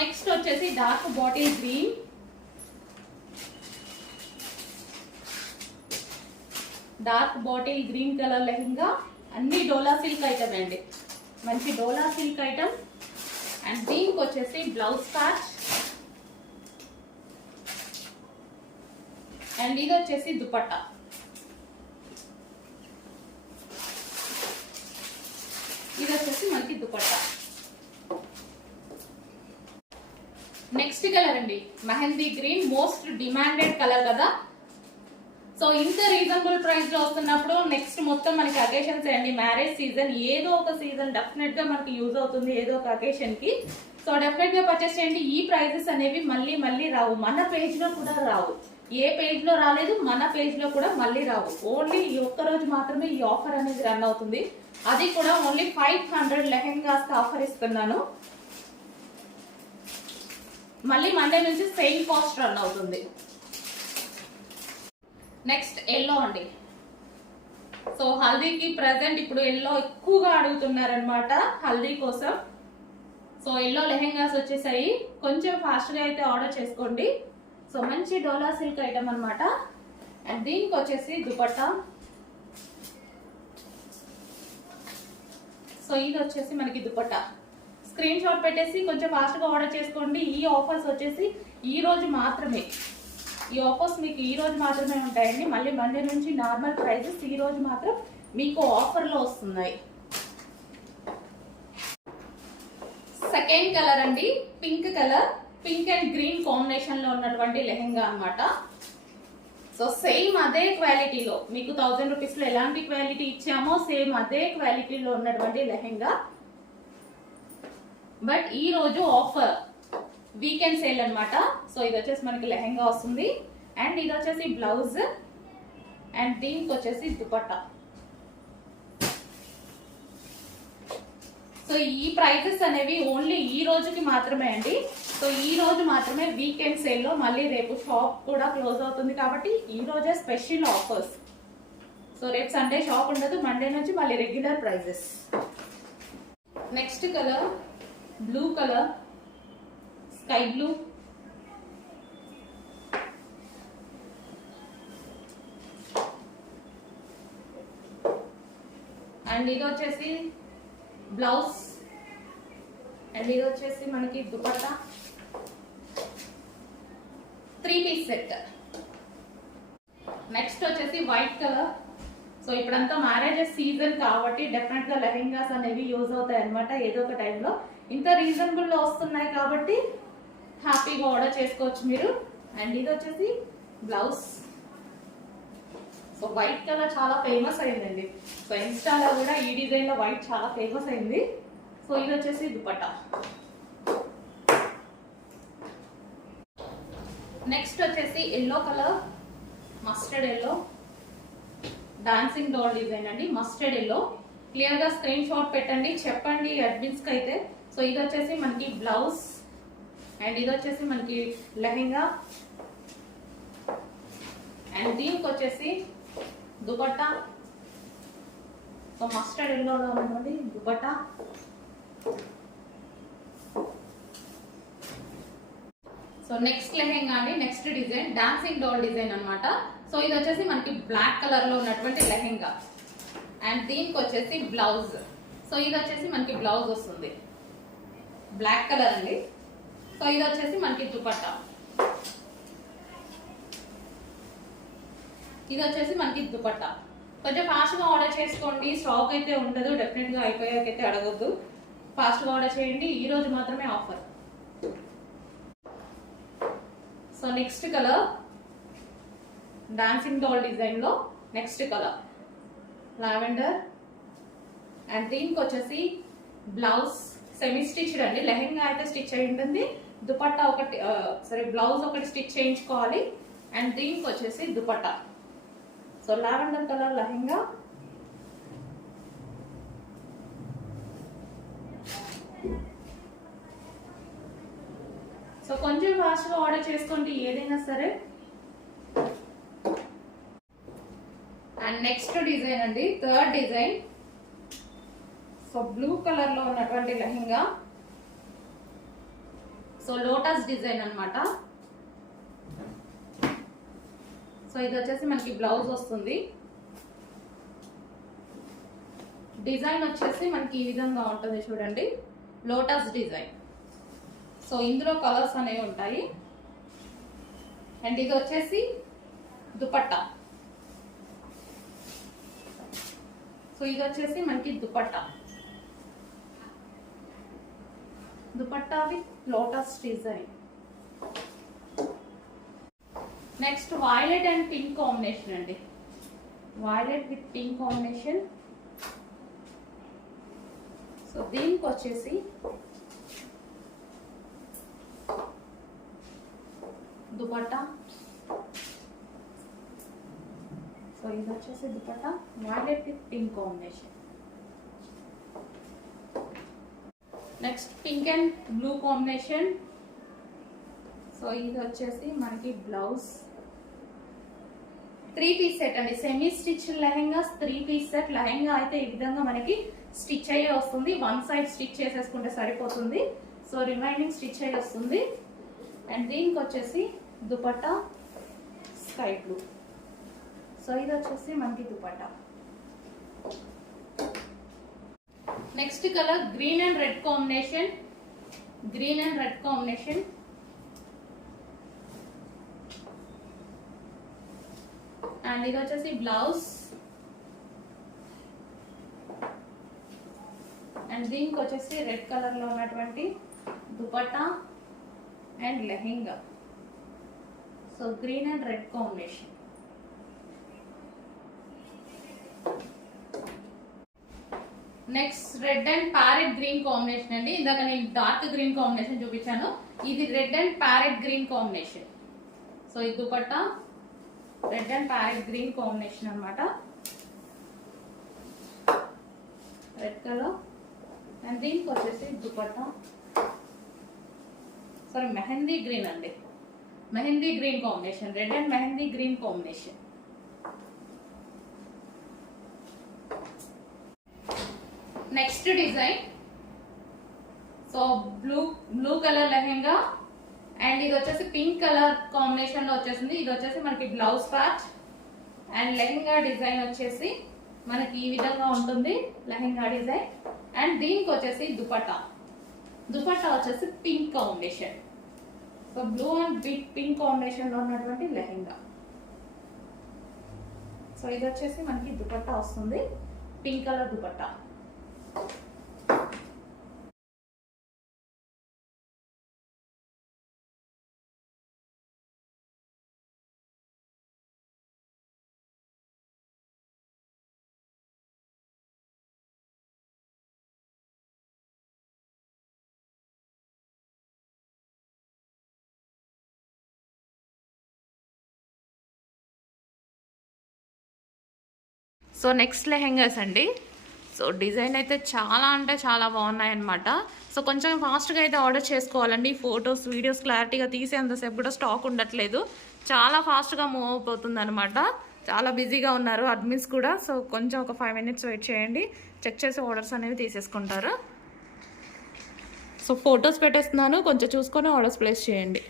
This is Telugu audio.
నెక్స్ట్ వచ్చేసి dark bottle green, dark bottle green colour lehenga. అన్ని డోలా సిల్క్ ఐటమ్ అండి, మంచి డోలా సిల్క్ ఐటమ్. అండ్ దీనికి వచ్చేసి బ్లౌజ్ ప్యాచ్, అండ్ ఇది వచ్చేసి దుపట్టా. ఇది వచ్చేసి మనకి దుపట్టా. నెక్స్ట్ కలర్ అండి mehndi green, most demanded colour కదా. సో ఇంత రీజనబుల్ ప్రైస్ లో వస్తున్నప్పుడు నెక్స్ట్ మొత్తం మనకి అకేషన్స్ అండి, మ్యారేజ్ సీజన్, ఏదో ఒక సీజన్ డెఫినెట్ గా మనకి యూజ్ అవుతుంది ఏదో ఒక అకేషన్ కి. సో డెఫినెట్ గా పర్చేస్ చేయండి. ఈ ప్రైజెస్ అనేవి మళ్ళీ మళ్ళీ రావు, మన పేజ్ లో కూడా రావు. ఏ పేజ్ లో రాలేదు, మన పేజ్ లో కూడా మళ్ళీ రావు. ఓన్లీ ఈ ఒక్క రోజు మాత్రమే ఈ ఆఫర్ అనేది రన్ అవుతుంది. అది కూడా ఓన్లీ 500 లెహెంగాస్ ఆఫర్ ఇస్తున్నాను. మళ్ళీ మండే నుంచి సేమ్ కాస్ట్ రన్ అవుతుంది. నెక్స్ట్ ఎల్లో అండి. సో హల్దీకి ప్రెసెంట్ ఇప్పుడు ఎల్లో ఎక్కువగా అడుగుతున్నారనమాట హల్దీ కోసం. సో ఎల్లో లెహెంగాస్ వచ్చేసాయి, కొంచెం ఫాస్ట్ గా అయితే ఆర్డర్ చేసుకోండి. సో మంచి డోలా సిల్క్ ఐటమ్ అనమాట. అండ్ దీనికి వచ్చేసి దుపట్టా. సో ఇది వచ్చేసి మనకి దుపట్టా. స్క్రీన్ షాట్ పెట్టేసి కొంచెం ఫాస్ట్ గా ఆర్డర్ చేసుకోండి. ఈ ఆఫర్స్ వచ్చేసి ఈ రోజు మాత్రమే, ఈ ఆఫర్స్ మీకు ఈ రోజు మాత్రమే ఉంటాయండి. మళ్ళీ మండే నుంచి నార్మల్ ప్రైజెస్ ఈ రోజు మాత్రం మీకు ఆఫర్ లో వస్తున్నాయి. సెకండ్ కలర్ అండి pink colour, pink and green combination లో ఉన్నటువంటి లెహెంగా అన్నమాట. సో సేమ్ అదే క్వాలిటీలో మీకు 1000 రూపీస్ లో ఎలాంటి క్వాలిటీ ఇచ్చామో సేమ్ అదే క్వాలిటీలో ఉన్నటువంటి లెహెంగా. బట్ ఈ రోజు ఆఫర్ వీకెండ్ సేల్ అన్నమాట. సో ఇది వచ్చేసి మనకి లెహెంగా వస్తుంది, అండ్ ఇది వచ్చేసి బ్లౌజ్, అండ్ దీనికి వచ్చేసి దుపట్టా. సో ఈ ప్రైజెస్ అనేవి ఓన్లీ ఈ రోజుకి మాత్రమే అండి. సో ఈ రోజు మాత్రమే వీకెండ్ సేల్ లో, మళ్ళీ రేపు షాప్ కూడా క్లోజ్ అవుతుంది కాబట్టి ఈ రోజే స్పెషల్ ఆఫర్స్. సో రేపు సండే షాప్ ఉండదు, మండే నుంచి మళ్ళీ regular prices. Next colour blue colour, sky blue. And ఇది వచ్చేసి బ్లౌజ్, అండ్ ఇది వచ్చేసి మనకి దుపట్టా. 3 piece set. నెక్స్ట్ వచ్చేసి వైట్ కలర్. సో ఇప్పుడంతా మ్యారేజెస్ సీజన్ కాబట్టి డెఫినెట్ గా లెహెంగాస్ అనేవి యూజ్ అవుతాయి అనమాట ఏదో ఒక టైంలో. ఇంత రీజనబుల్ లో వస్తున్నాయి కాబట్టి హ్యాపీగా ఆర్డర్ చేసుకోవచ్చు మీరు. అండ్ ఇది వచ్చేసి బ్లౌజ్. సో వైట్ కలర్ చాలా ఫేమస్ అయిందండి. సో ఇన్స్టాలో కూడా ఈ డిజైన్ లో వైట్ చాలా ఫేమస్ అయింది. సో ఇది వచ్చేసి దుపట్టా. నెక్స్ట్ వచ్చేసి yellow colour, mustard yellow, dancing doll design అండి, మస్టర్డ్ ఎల్లో. క్లియర్ గా స్క్రీన్ షాట్ పెట్టండి, చెప్పండి అడ్మిన్స్ కి అయితే. సో ఇది వచ్చేసి మనకి బ్లౌజ్, అండ్ ఇది వచ్చేసి మనకి లెహెంగా, అండ్ దీనికి వచ్చేసి దుపట్టా. సో మస్టర్డ్ ఎల్లోలో ఉన్నది దుపట్టా. సో నెక్స్ట్ లెహెంగా అండి, next design dancing doll design అనమాట. సో ఇది వచ్చేసి మనకి బ్లాక్ కలర్ లో ఉన్నటువంటి లెహెంగా, అండ్ దీనికి వచ్చేసి బ్లౌజ్. సో ఇది వచ్చేసి మనకి బ్లౌజ్ వస్తుంది బ్లాక్ కలర్ అండి. సో ఇది వచ్చేసి మనకి దుపట్టా. ఇది వచ్చేసి మనకి దుపట్టా. కొంచెం ఫాస్ట్ గా ఆర్డర్ చేసుకోండి, స్టాక్ అయితే ఉండదు, డెఫినెట్ గా అయిపోయాకైతే అడగొద్దు. ఫాస్ట్ గా ఆర్డర్ చేయండి, ఈ రోజు మాత్రమే offer. So next colour dancing doll design లో నెక్స్ట్ కలర్ లావెండర్, అండ్ దీనికి వచ్చేసి బ్లౌజ్ సెమీ స్టిచ్డ్ అండి. లెహెంగా అయితే స్టిచ్ అయి ఉంటుంది, దుపట్టా ఒకటి బ్లౌజ్ ఒకటి స్టిచ్ చేయించుకోవాలి. అండ్ దీనికి వచ్చేసి dupatta. So lavender colour lehenga, so కొంచెం ఫాస్ట్ గా ఆర్డర్ చేసుకోండి ఏదైనా సరే. అండ్ నెక్స్ట్ డిజైన్ అండి, third design. So blue colour లో ఉన్నటువంటి లెహెంగా. సో లోటస్ డిజైన్ అన్నమాట. సో ఇది వచ్చేసి మనకి బ్లౌజ్ వస్తుంది. డిజైన్ వచ్చేసి మనకి ఈ విధంగా ఉంటుంది చూడండి, లోటస్ డిజైన్. సో ఇందులో కలర్స్ అనేవి ఉంటాయి. అండ్ ఇది వచ్చేసి దుపట్టా. సో ఇది వచ్చేసి మనకి dupatta with lotus design. Next violet and pink combination అండి, violet with pink combination. So దీనికి వచ్చేసి దుపట్టా. సో ఇది వచ్చేసి dupatta violet with pink combination. Next pink and blue combination. So ఇది వచ్చేసి మనకి బ్లౌజ్. 3 పీస్ సెట్ అండి, semi stitch lehenga 3 piece set. Lehenga అయితే ఈ విధంగా మనకి స్టిచ్ అయ్యే వస్తుంది, 1 సైడ్ స్టిచ్ చేసేసుకుంటే సరిపోతుంది. సో రిమైనింగ్ స్టిచ్ అయ్యి వస్తుంది. అండ్ దీనికి వచ్చేసి దుపట్టా స్కై బ్లూ. సో ఇది వచ్చేసి మనకి dupatta. Next colour green and red combination, green and red combination. And ఇది వచ్చేసి బ్లౌజ్. అండ్ దీనికి వచ్చేసి రెడ్ కలర్ లో ఉన్నటువంటి dupatta and lehenga. So green and red combination. Next red and parrot green combination అండి. ఇందాక నేను డార్క్ గ్రీన్ కాంబినేషన్ చూపించాను, ఇది red and parrot green combination. So ఇది dupatta red and parrot green combination అన్నమాట, రెడ్ కలర్. అండ్ దీనికి వచ్చేసి దుపట్టా సారీ మెహందీ గ్రీన్ అండి, mehndi green combination, red and mehndi green combination. Next design. So blue colour lehenga and ఇది వచ్చేసి పింక్ కలర్ కాంబినేషన్ లో వచ్చేసింది. ఇది వచ్చేసి మనకి blouse patch and lehenga design వచ్చేసి మనకి ఈ విధంగా ఉంటుంది లెహెంగా డిజైన్. అండ్ దీనికి వచ్చేసి దుపట్టా వచ్చేసి pink combination. So blue and pink combination లో ఉన్నటువంటి లెహెంగా. సో ఇది వచ్చేసి మనకి దుపట్టా వస్తుంది, pink colour dupatta. So next lehengas అండి. సో డిజైన్ అయితే చాలా అంటే చాలా బాగున్నాయి అన్నమాట. సో కొంచెం ఫాస్ట్గా అయితే ఆర్డర్ చేసుకోవాలండి. ఫొటోస్ వీడియోస్ క్లారిటీగా తీసేంతసేపు కూడా స్టాక్ ఉండట్లేదు, చాలా ఫాస్ట్గా మూవ్ అయిపోతుంది అనమాట. చాలా బిజీగా ఉన్నారు అడ్మిన్స్ కూడా. సో కొంచెం ఒక 5 minutes వెయిట్ చేయండి, చెక్ చేసి ఆర్డర్స్ అనేవి తీసేసుకుంటారు. సో ఫొటోస్ పెట్టేస్తున్నాను, కొంచెం చూసుకొని ఆర్డర్స్ ప్లేస్ చేయండి.